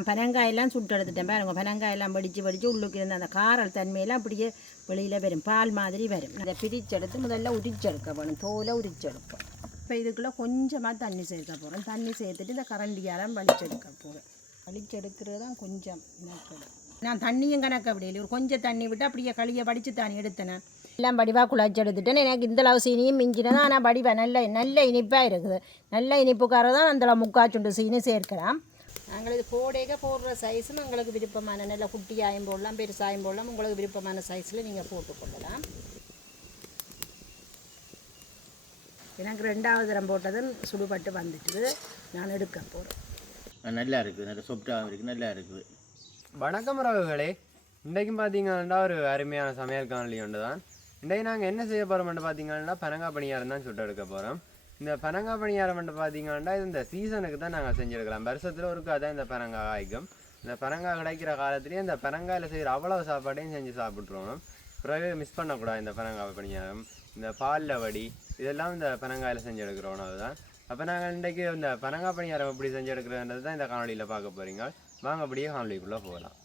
நான் பனங்காயெல்லாம் சுட்டு எடுத்துட்டேன் பாருங்க. பனங்காயெல்லாம் வடித்து உள்ளுக்கு இருந்த அந்த காரல் தன்மையெல்லாம் அப்படியே வெளியில் வரும், பால் மாதிரி வரும். அதை பிரிச்செடுத்து முதல்ல உரிச்செடுக்க வேணும், தோலை உரிச்செடுப்போம். இப்போ இதுக்குள்ளே கொஞ்சமாக தண்ணி சேர்க்க போகிறோம். தண்ணி சேர்த்துட்டு இந்த கரண்டியால் வலிச்செடுக்க போகிறேன். வலிச்செடுக்கிறது தான் கொஞ்சம் நான் தண்ணியும் கணக்க விடையில ஒரு கொஞ்சம் தண்ணி விட்டு அப்படியே களியை வடித்து தானே எடுத்தேன். எல்லாம் வடிவாக குழச்சி எடுத்துட்டேன். எனக்கு இந்த அளவு சீனியும் மிஞ்சினதான். ஆனால் வடிவாக நல்ல இனிப்பாக இருக்குது. நல்ல இனிப்புக்கார தான் அந்த 3/4 சீனி சேர்க்கலாம். நாங்கள் இது போடுற சைஸும் உங்களுக்கு விருப்பமான நல்ல குட்டியாயும் போடலாம், பெருசாயும் போடலாம். உங்களுக்கு விருப்பமான சைஸில் நீங்கள் போட்டுக்கொள்ளலாம். எனக்கு 2வது தரம் போட்டதும் சுடுபட்டு வந்துட்டு நான் எடுக்க போகிறேன். நல்லா இருக்குது, நல்ல சொப்டாகவும் இருக்குது, நல்லா இருக்குது. வணக்கம் உறவுகளே, இன்றைக்கும் பார்த்தீங்கன்னா ஒரு அருமையான சமையல் காணொலி ஒன்று தான். இன்றைக்கு நாங்கள் என்ன செய்ய போகிறோம்னு பார்த்தீங்கன்னா பனங்காய் பணியாரம் தான் சுட்டு எடுக்க போகிறோம். இந்த பனங்காய் பணியாரம் பார்த்தீங்கன்னா இது இந்த சீசனுக்கு தான் நாங்கள் செஞ்செடுக்கலாம். வருஷத்தில் ஒருக்கா தான் இந்த பனங்காய் காய்க்கும். இந்த பனங்காய் கிடைக்கிற காலத்துலேயே இந்த பனங்காயில் செய்கிற அவ்வளவு சாப்பாட்டையும் செஞ்சு சாப்பிட்ருவோம். பிறகு மிஸ் பண்ணக்கூடாது இந்த பனங்காய் பணியாரம். இந்த பாலில் வடி இதெல்லாம் இந்த பனங்காயில் செஞ்சு எடுக்கிறோம். அதுதான் அப்போ நாங்கள் இன்றைக்கு இந்த பனங்காய் பணியாரம் எப்படி செஞ்சு எடுக்கிறதுன்றது தான் இந்த காணொலியில் பார்க்க போகிறீங்க. வாங்க அப்படியே காணொலிக்குள்ளே போகலாம்.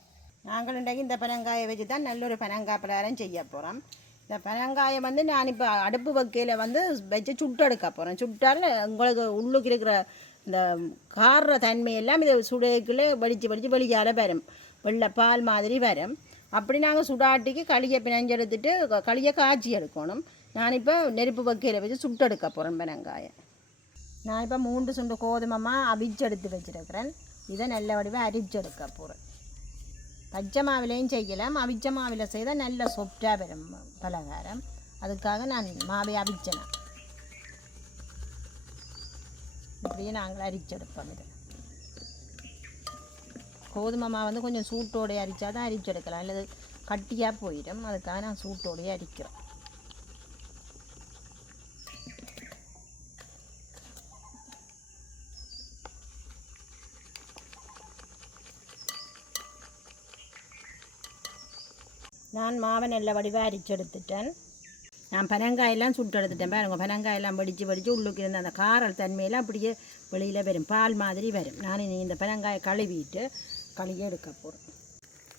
நாங்கள் இன்றைக்கு இந்த பனங்காயை வச்சு தான் நல்ல ஒரு பனங்காய் பலகாரம் செய்ய போகிறோம். இந்த பனங்காயை நான் இப்போ அடுப்பு வைக்கையில் வச்சு சுட்டெடுக்க போகிறேன். சுட்டால் உங்களுக்கு உள்ளுக்கு இருக்கிற இந்த கார தன்மையெல்லாம் இதை சுடைக்குள்ளே வடித்து வெளியால் வரும், வெள்ளை பால் மாதிரி வரும். அப்படி நாங்கள் சுடாட்டிக்கு களியை பிணைஞ்செடுத்துட்டு களியை காய்ச்சி எடுக்கணும். நான் இப்போ நெருப்பு வைக்கையில் வச்சு சுட்டெடுக்க போகிறேன் பனங்காயை. நான் இப்போ 3 சுண்டு கோதுமமாக அவிச்செடுத்து வச்சுருக்கிறேன். இதை நல்ல வடிவாக அரிச்செடுக்க போகிறேன். பச்சை மாவிலையும் செய்யலாம், அவிச்ச மாவில் செய்தால் நல்ல சொப்டாக வரும் பலகாரம். அதுக்காக நான் மாவை அவிச்சேன். இப்படியே நாங்கள் அரிச்செடுப்போம். இது கோதுமை மாவு கொஞ்சம் சூட்டோடைய அரிச்சா தான் அரிச்செடுக்கலாம், அல்லது கட்டியாக போயிடும். அதுக்காக நான் சூட்டோடையே அரிக்கிறோம். நான் மாவை நல்ல வடிவாக அரிச்செடுத்துட்டேன். நான் பனங்காயெல்லாம் சுட்டு எடுத்துட்டேன் பாருங்க. பனங்காயெல்லாம் வடித்து உள்ளுக்கு இருந்த அந்த காரல் தன்மையெல்லாம் அப்படியே வெளியில் வரும், பால் மாதிரி வரும். நான் இந்த பனங்காயை கழுவிட்டு களியை எடுக்க போகிறேன்.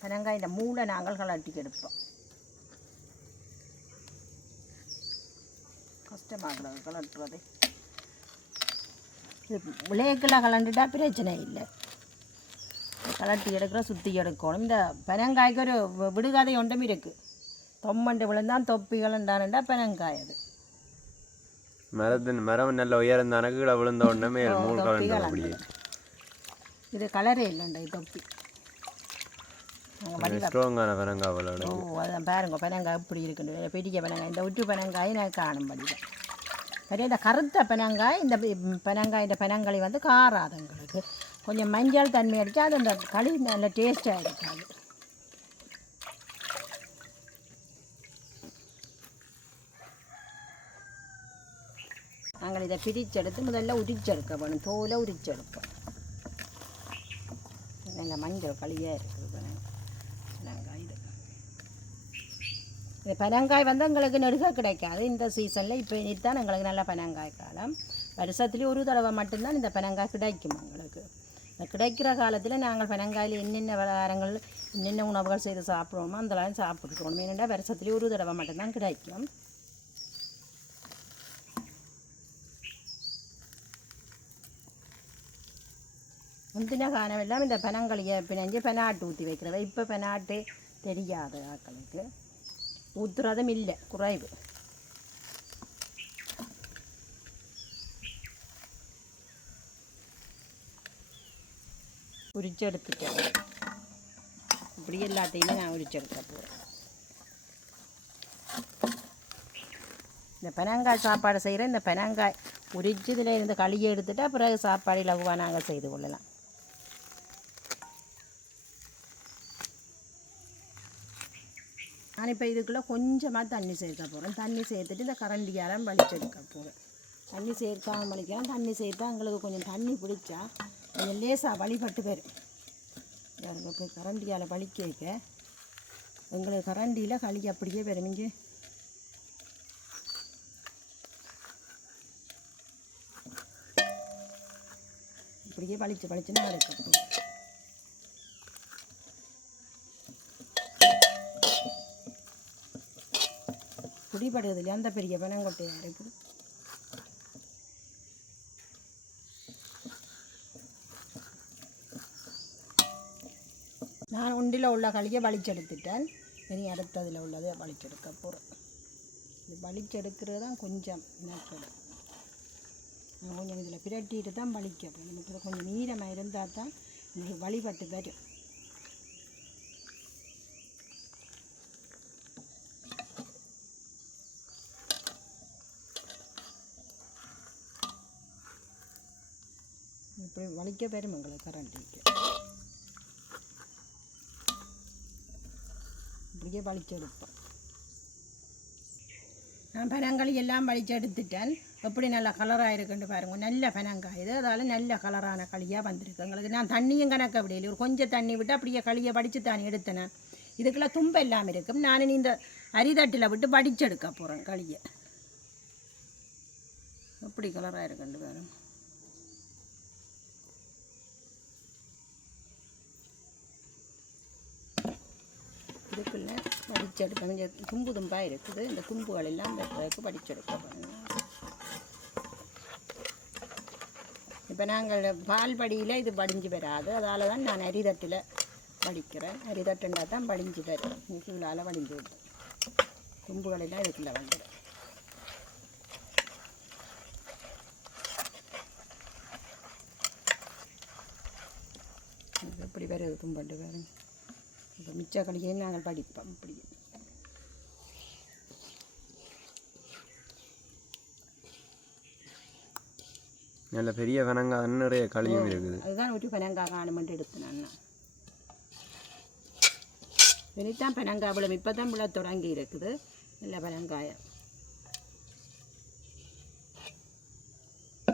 பனங்காயின் மூளை நாங்கள் கலட்டிக்கு எடுப்போம். கஷ்டமாகிறது கலட்டுறது. இது விளையக்கில் கலண்டுட்டா பிரச்சனை இல்லை, கலட்டி எடுக்கிற சுற்றி எடுக்கணும். இந்த பனங்காய்க்கு ஒரு விடுகாதை ஒன்றும் இருக்குது. தொம்மண்டு விழுந்தான் தொப்பிகள்ண்டானண்டா பனங்காய். அது மரம் நல்ல உயர்ந்தான கீழே விழுந்த உடனே இது கலரே இல்லைண்டா தொப்பி. அதான் பாருங்க பனங்காய் இப்படி இருக்குன்னு. பெரிய பனங்காய், இந்த உற்று பனங்காய் நான் காணும் படிதான். பெரிய இந்த கருத்த பனங்காய், இந்த பனங்காய் பனங்களி காராதங்களுக்கு கொஞ்சம் மஞ்சள் தன்மை அடித்தா அது அந்த களி நல்ல டேஸ்ட்டாக இருக்காது. நாங்கள் இதை பிரிச்செடுத்து முதல்ல உரிச்செடுக்க வேணும், தோலை உரிச்செடுப்போம். நல்ல மஞ்சள் களியாக இருக்குது பனங்காய். இது பனங்காய் எங்களுக்கு நெடுக கிடைக்காது இந்த சீசனில். இப்போ இனித்தான் எங்களுக்கு நல்ல பனங்காய் காலம். வருஷத்துலேயும் ஒரு தடவை மட்டும்தான் இந்த பனங்காய் கிடைக்கும் எங்களுக்கு. இந்த கிடைக்கிற காலத்தில் நாங்கள் பனங்காயில் என்னென்ன பலகாரங்கள் என்னென்ன உணவுகள் செய்து சாப்பிடுவோமோ அந்தளவு சாப்பிட்டுருக்கணும். ஏன்னா வருஷத்துலேயும் ஒரு தடவை மட்டும்தான் கிடைக்கும். முந்தின காலம் எல்லாம் இந்த பனங்களியை பிணைஞ்சு பெனாட்டு ஊற்றி வைக்கிறத. இப்போ பெனாட்டு தெரியாத ஆக்களுக்கு ஊற்றுறதும் இல்லை, குறைவு. உரிச்செடுத்துட்டேன். இப்படி எல்லாத்தையுமே நான் உரிச்செடுக்க போகிறேன். இந்த பனங்காய் சாப்பாடு செய்கிற இந்த பனங்காய் உரிச்சு இதில் இருந்து களியை எடுத்துட்டா பிறகு சாப்பாடு இலகுவாக நாங்கள் செய்து கொள்ளலாம். நான் இப்போ இதுக்குள்ளே கொஞ்சமாக தண்ணி சேர்க்க போகிறேன். தண்ணி சேர்த்துட்டு இந்த கரண்டியால் வலிச்செடுக்க போகிறேன். தண்ணி சேர்க்காமல் வலிக்கலாம். தண்ணி சேர்த்தா எங்களுக்கு கொஞ்சம் தண்ணி பிடிச்சா கொஞ்சம் லேசாக வழிபட்டு போயிடும். இப்போ கரண்டியால் வலிக்க வைக்க எங்களுக்கு கரண்டியில் களி அப்படியே பெருமிங்க. இப்படியே பளிச்சுன்னு எடுக்க. பிடிபடுறது இல்லையா அந்த பெரிய பனங்கொட்டையாக இருக்குது. நான் ஒன்றில் உள்ள களியை வலிச்செடுத்துட்டேன். இனி அடுத்ததில் உள்ளதை வலிச்செடுக்க போகிறேன். இது வலிச்செடுக்கிறது தான் கொஞ்சம் நேரம். கொஞ்சம் இதில் பிரட்டிட்டு தான் வலிக்க போகிறேன். நமக்கு கொஞ்சம் நீரமாக இருந்தால் தான் உங்களுக்கு வழிபட்டு வரும். இப்படி வலிக்க வரும் எங்களுக்கு கரண்டிக்கு. இப்படியே வலிச்செடுப்போம். நான் பனங்களி எல்லாம் வலிச்செடுத்துட்டேன். எப்படி நல்ல கலராக இருக்குன்னு பாருங்கள். நல்ல பனங்காய் இது, அதால் நல்ல கலரான களியாக வந்திருக்கு எங்களுக்கு. நான் தண்ணியும் கணக்க விடையில ஒரு கொஞ்சம் தண்ணி விட்டு அப்படியே களியை படித்து தானே எடுத்தேன். இதுக்கெல்லாம் தும்பு எல்லாம் இருக்கும். நான் இந்த அரிதட்டில் விட்டு படிச்செடுக்க போகிறேன் களியை. எப்படி கலராக இருக்குன்னு பாருங்க. இதுக்குள்ள படிச்செடுக்க கொஞ்சம் தும்பு தும்பாக இருக்குது. இந்த தும்புகள் எல்லாம் வெட்டுறதுக்கு படிச்செடுக்க போகிறேன். இப்போ நாங்கள் பால் படியில் இது படிஞ்சு வராது, அதால் தான் நான் அரிதட்டில் படிக்கிறேன். அரிதட்டுண்டா தான் படிஞ்சு வரும். கீழால் படிஞ்சு விடும். தும்புகள் எல்லாம் இதுக்குள்ளே வந்துடும். எப்படி வருது தும்பண்டு வேறு. இப்போ மிச்ச களியையும் நாங்கள் படிப்போம். இப்படி நல்ல பெரிய பனங்காய் நிறைய களியும் இருக்குது. அதுதான் ஒரு பனங்காய் காணுமென்று எடுத்தேன். இனித்தான் பனங்காய் விளம் இப்போ தான் விழ தொடங்கி இருக்குது. நல்ல பனங்காயை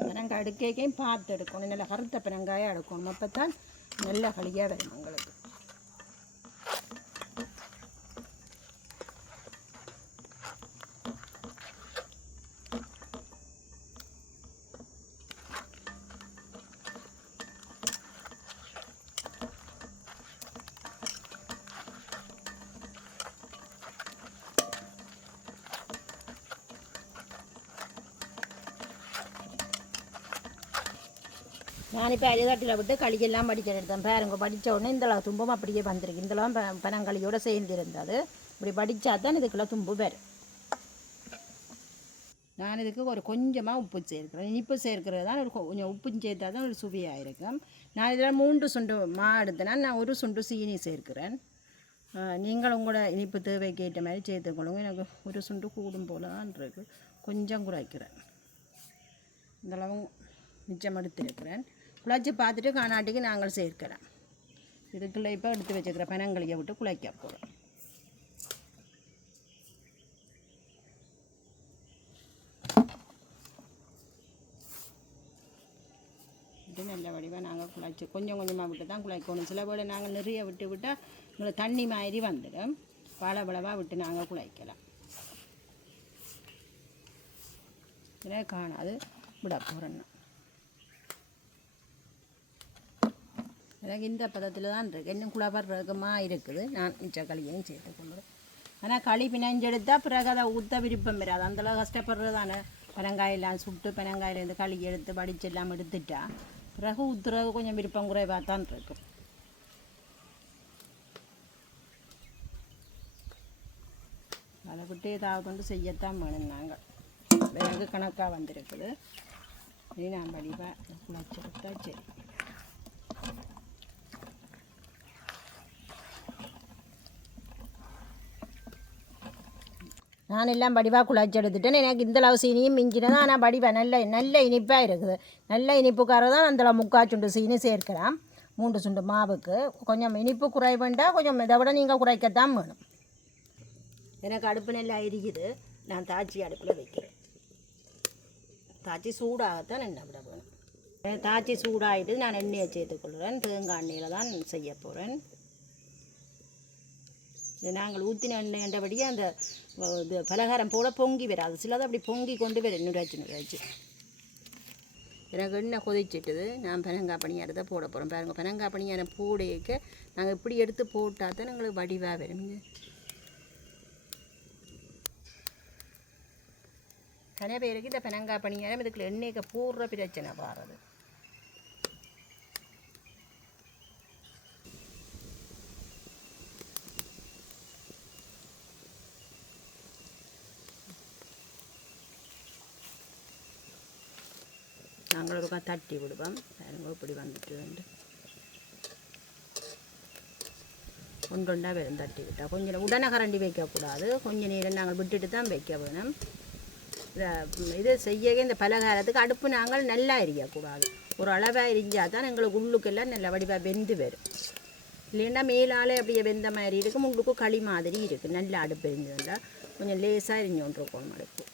பனங்காய் எடுக்கையும் பார்த்து எடுக்கணும். நல்ல கருத்த பனங்காயை எடுக்கணும். அப்போ தான் நல்ல களியாக வரும் எங்களுக்கு. நான் இப்போ அரிதட்டில் விட்டு களியெல்லாம் படிக்க எடுத்தேன். பாருங்க, படித்த உடனே இந்தளவு தும்பும் அப்படியே வந்திருக்கு. இந்தளவு பனங்களியோடு சேர்ந்துருந்தது. இப்படி படித்தா தான் இதுக்குள்ள தும்பு வரும். நான் இதுக்கு ஒரு கொஞ்சமாக உப்பு சேர்க்கிறேன். இனிப்பு சேர்க்கிறது தான் ஒரு கொஞ்சம் உப்பு சேர்த்தா தான் ஒரு சுவையாக இருக்கும். நான் இதில் 3 சுண்டு மா எடுத்தேன்னா நான் 1 சுண்டு சீனி சேர்க்கிறேன். நீங்கள் உங்களோட இனிப்பு தேவைக்கு ஏற்ற மாதிரி சேர்த்துக்கொள்ளுங்க. எனக்கு 1 சுண்டு கூடும் போல தான் இருக்குது. கொஞ்சம் குறைக்கிறேன். இந்தளவு மிச்சம் எடுத்துருக்கிறேன். குழைச்சி பார்த்துட்டு காணாட்டிக்கு நாங்கள் சேர்க்கிறோம். இதுக்குள்ளே இப்போ எடுத்து வச்சுக்கிற பனங்களியை விட்டு குழைக்க போகிறோம். இது நல்ல வடிவாக நாங்கள் குழைச்சி கொஞ்சம் கொஞ்சமாக விட்டு தான் குழைக்கணும். சில வேளை நாங்கள் நிறைய விட்டு விட்டால் உங்களுக்கு தண்ணி மாதிரி வந்துடும். பளபளவாக விட்டு நாங்கள் குழைக்கலாம். இதே காணாது விட போகிறேன்னா எனக்கு இந்த பதத்தில் தான் இருக்குது. இன்னும் குழப்பமாக இருக்குது. நான் மிச்ச களியையும் சேர்த்துக்கொள்ளுறேன். ஆனால் களி பிணைஞ்செடுத்தால் பிறகு அதை ஊற்ற விருப்பம் வராது. அந்தளவு கஷ்டப்படுறதான பனங்காயெல்லாம் சுட்டு பனங்காயிலேருந்து களி எடுத்து வடிச்செல்லாம் எடுத்துட்டா பிறகு ஊற்றுறது கொஞ்சம் விருப்பம் குறைவாக தான் இருக்கும். அதை விட்டு ஏதாவது கொண்டு செய்யத்தான் வேணும். நாங்கள் விறகு கணக்காக வந்திருக்குது. இனி நான் வடிவாக குழைச்செடுத்தா சரி. நான் எல்லாம் வடிவாக குழைச்சி எடுத்துட்டேன். எனக்கு இந்தளவு சீனியும் மிஞ்சினது. ஆனால் வடிவாக நல்ல இனிப்பாக இருக்குது. நல்ல இனிப்புக்கார தான் அந்தளவு 3/4 சுண்டு சீனி சேர்க்கலாம். 3 சுண்டு மாவுக்கு கொஞ்சம் இனிப்பு குறைவுண்டா கொஞ்சம் இதை விட நீங்கள் குறைக்கத்தான் வேணும். எனக்கு அடுப்பு நல்லா எரிக்குது. நான் தாச்சி அடுப்பில் வைக்கிறேன். தாச்சி சூடாகத்தான் எண்ணெய் விட வேணும். தாச்சி சூடாகிட்டு நான் எண்ணெயை சேர்த்துக்கொள்கிறேன். தேங்காய் எண்ணெயில் தான் செய்ய போகிறேன். நாங்கள் ஊற்றின எண்ணெய்ன்றபடியே அந்த இது பலகாரம் போல பொங்கி வராது. சிலது அப்படி பொங்கி கொண்டு வரும். நுராச்சு எனக்கு எண்ணெய் கொதிச்சிட்டுது. நான் பனங்காய் பணியாரத்தை போட போகிறோம். பாருங்கள், பனங்காய் பணியாரம் போடையக்க நாங்கள் இப்படி எடுத்து போட்டால் தான் எங்களுக்கு வடிவாக வருங்க. கன பேருக்கு இந்த பனங்காய் பணியாரம் இதுக்குள்ள எண்ணெய்க்கு போடுற பிரச்சனை பாருது. நாங்கள் ஒரு தட்டி விடுவோம். இப்படி வந்துட்டு வேண்டு ஒன்றொண்டா வரும் தட்டி விட்டால் கொஞ்சம் உடனே கரண்டி வைக்கக்கூடாது. கொஞ்சம் நேரம் நாங்கள் விட்டுட்டு தான் வைக்க வேணும். இது செய்ய இந்த பலகாரத்துக்கு அடுப்பு நாங்கள் நல்லா எரியக்கூடாது. ஒரு அளவாக எரிஞ்சால் தான் எங்களுக்கு உள்ளுக்கெல்லாம் நல்ல வடிவாக வெந்து வரும். இல்லைன்னா மேலாலே அப்படியே வெந்த மாதிரி இருக்கும், உள்ளுக்கு களி மாதிரி இருக்குது. நல்லா அடுப்பு எரிஞ்சதுண்டா கொஞ்சம் லேசாக எரிஞ்சோன்றிருக்கணும் அடுப்பு.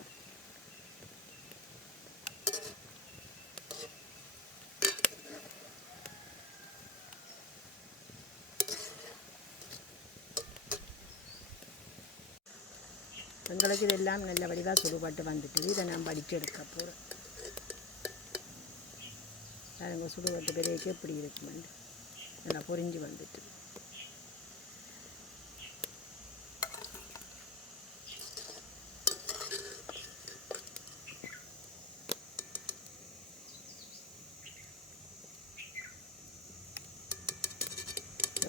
எங்களுக்கு இதெல்லாம் நல்ல வடிவாக சுடுபட்டு வந்துட்டு இதை நான் படித்து எடுக்க போகிறேன். அதுங்க சுடுபட்டு பெரியக்கு எப்படி இருக்குமெண்டு நல்லா பொரிஞ்சு வந்துட்டு.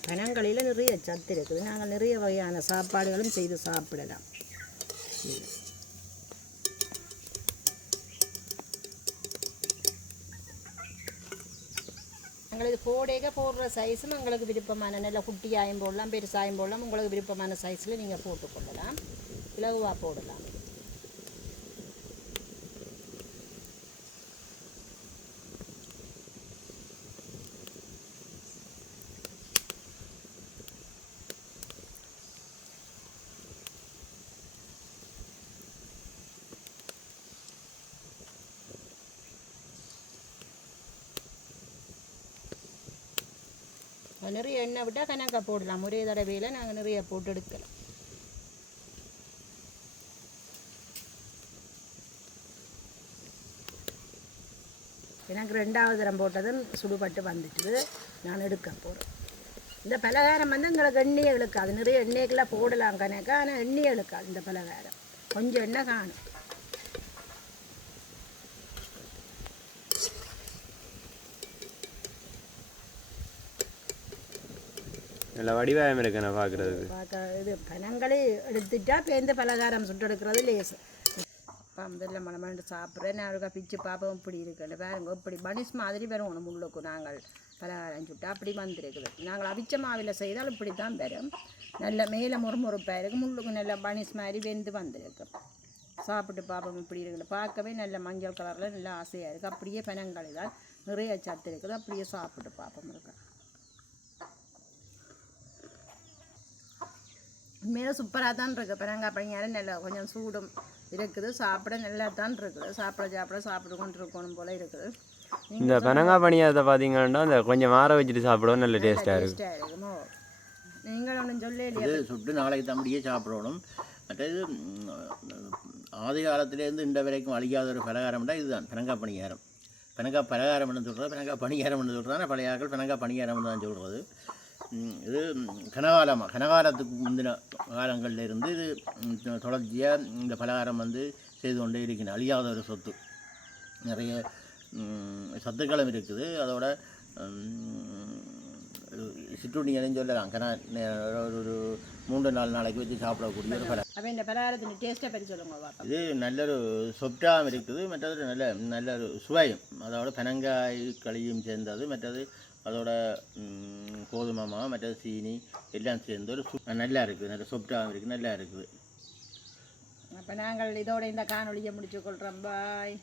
பனங்களில் நிறைய சத்து இருக்குது. நாங்கள் நிறைய வகையான சாப்பாடுகளும் செய்து சாப்பிடலாம். எங்களுக்கு போடேக போடுற சைஸும் எங்களுக்கு விருப்பமான நல்ல குட்டியாயும் போடலாம், பெருசாயும் போடலாம். உங்களுக்கு விருப்பமான சைஸில் நீங்கள் போட்டுக்கொள்ளலாம், இலகுவாக போடலாம். நிறைய எண்ணெய் விட்டால் கணக்காக போடலாம். ஒரே தடவையில் நாங்கள் நிறைய போட்டு எடுக்கலாம். எனக்கு 2வது தரம் போட்டதும் சுடுபட்டு வந்துட்டு நான் எடுக்க போகிறேன். இந்த பலகாரம் வந்து எங்களுக்கு எண்ணெயை இழுக்காது. நிறைய எண்ணெய்க்கெல்லாம் போடலாம் கணக்கா, ஆனால் எண்ணெயை இழுக்காது இந்த பலகாரம். கொஞ்சம் எண்ணெய் காணும். நல்ல வடிவாயம் இருக்கு நான் பார்க்குறதுக்கு. இது பனங்களே எடுத்துட்டா பேருந்து பலகாரம் சுட்டெடுக்கிறது லேசு. அப்போ முதல்ல மனமாண்டு சாப்பிட்றேன். நான் இருக்கா பிச்சு பார்ப்போம் இப்படி இருக்குல்ல பாருங்க. இப்படி பனிஸ் மாதிரி வரும் முள்ளுக்கு நாங்கள் பலகாரம் சுட்டா அப்படி வந்துருக்குது. நாங்கள் அவிச்ச மாவில் செய்தால் இப்படி தான் வரும். நல்ல மேலே முறுமுறுப்பாக இருக்குது, முள்ளுக்கு நல்ல பனிஸ் மாதிரி வெந்து வந்துருக்கு. சாப்பிட்டு பார்ப்போம் இப்படி இருக்குது. பார்க்கவே நல்ல மஞ்சள் கலரில் நல்லா ஆசையாக இருக்குது. அப்படியே பனங்களி தான் நிறைய சத்து இருக்குது. அப்படியே சாப்பிட்டு பார்ப்போம் இருக்கு. உண்மையில சூப்பராக தான் இருக்குது. பனங்காய் பணியாரம் நல்லா கொஞ்சம் சூடும் இருக்குது. சாப்பிட நல்லா தான் இருக்குது. சாப்பிட்டு கொண்டு இருக்கணும் போல் இருக்குது. இந்த பனங்காய் பணியாரத்தை பார்த்தீங்கன்னா இந்த கொஞ்சம் மாற வச்சுட்டு சாப்பிடுவோம், நல்ல டேஸ்ட்டாக இருக்குமோ. நீங்கள் ஒன்றும் சொல்லலையே. இது சுட்டு நாளைக்கு தம்பியே சாப்பிடணும். மற்றது ஆதி காலத்திலேருந்து இந்த வரைக்கும் அழியாத ஒரு பலகாரம்னா இதுதான் பனங்காய் பணியாரம். பனங்காய் பலகாரம்னு சொல்கிறது, பனங்காய் பணியாரம்னு சொல்கிறாங்க. பழைய ஆட்கள் பனங்காய் பணியாரம்னு தான் சொல்கிறது. இது கனகாலத்துக்கு முந்தின காலங்களில் இருந்து இது தொடர்ச்சியாக இந்த பலகாரம் வந்து செய்து கொண்டே இருக்கணும். அழியாத ஒரு சொத்து. நிறைய சத்துக்களும் இருக்குது. அதோட சிற்றுண்டிகளையும் சொல்லலாம். ஒரு 3-4 நாளைக்கு வச்சு சாப்பிடக்கூடிய ஒரு பலகாரம். இந்த பலகாரத்தின் டேஸ்ட்டை பற்றி சொல்லுங்க. இது நல்ல ஒரு சொப்டாகவும் இருக்குது. மற்றது நல்ல ஒரு சுவையும். அதோட பனங்காய் களியும் சேர்ந்தது. மற்றது அதோட கோதுமை மாவு, மற்றது சீனி எல்லாம் சேர்ந்து ஒரு நல்லா இருக்குது. நல்ல சொப்டாகவும் இருக்குது, நல்லா இருக்குது. அப்போ நாங்கள் இதோட இந்த காணொலியை முடிச்சுக்கொள்கிறோம். பாய்.